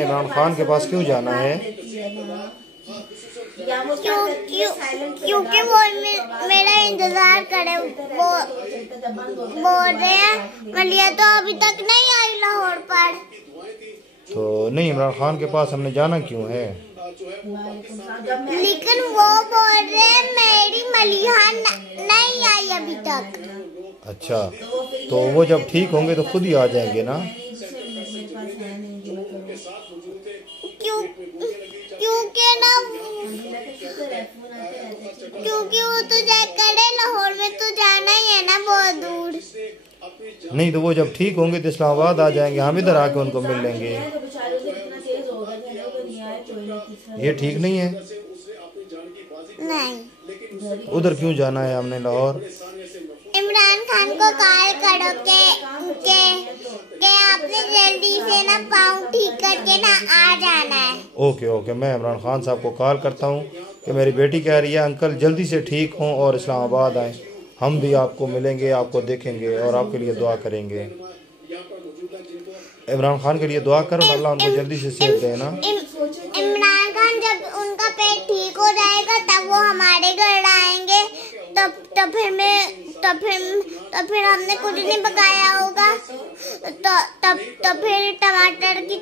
इमरान खान के पास क्यों जाना है? क्योंकि वो मेरा इंतजार करे। वो बोल रहे हैं मलिया तो अभी तक नहीं आई लाहौर पर। तो नहीं, इमरान खान के पास हमने जाना क्यों है? लेकिन वो बोल रहे हैं मेरी मलिया नहीं आई अभी तक। अच्छा, तो वो जब ठीक होंगे तो खुद ही आ जाएंगे ना? क्योंकि वो तो जाए करे लाहौर में तो जाना ही है ना बहुत दूर। नहीं, तो वो जब ठीक होंगे तो इस्लामाबाद आ जाएंगे, हम इधर आके उनको मिल लेंगे। ये ठीक नहीं है। नहीं, उधर क्यों जाना है हमने लाहौर? इमरान खान को कॉल करो के आपने जल्दी से ना पाँव ठीक करके ना आ जाना है। ओके ओके, मैं इमरान खान साहब को कॉल करता हूँ कि मेरी बेटी कह रही है अंकल जल्दी से ठीक हों और इस्लामाबाद आएँ। हम भी आपको मिलेंगे, आपको देखेंगे और आपके लिए दुआ करेंगे। इमरान खान के लिए दुआ करो ना, अल्लाह उनको जल्दी से सेहत दे ना। इमरान खान जब उनका पेट ठीक हो जाएगा तब वो हमारे घर आएंगे। तो फिर हमने कुछ नहीं पकाया होगा तो फिर टमाटर की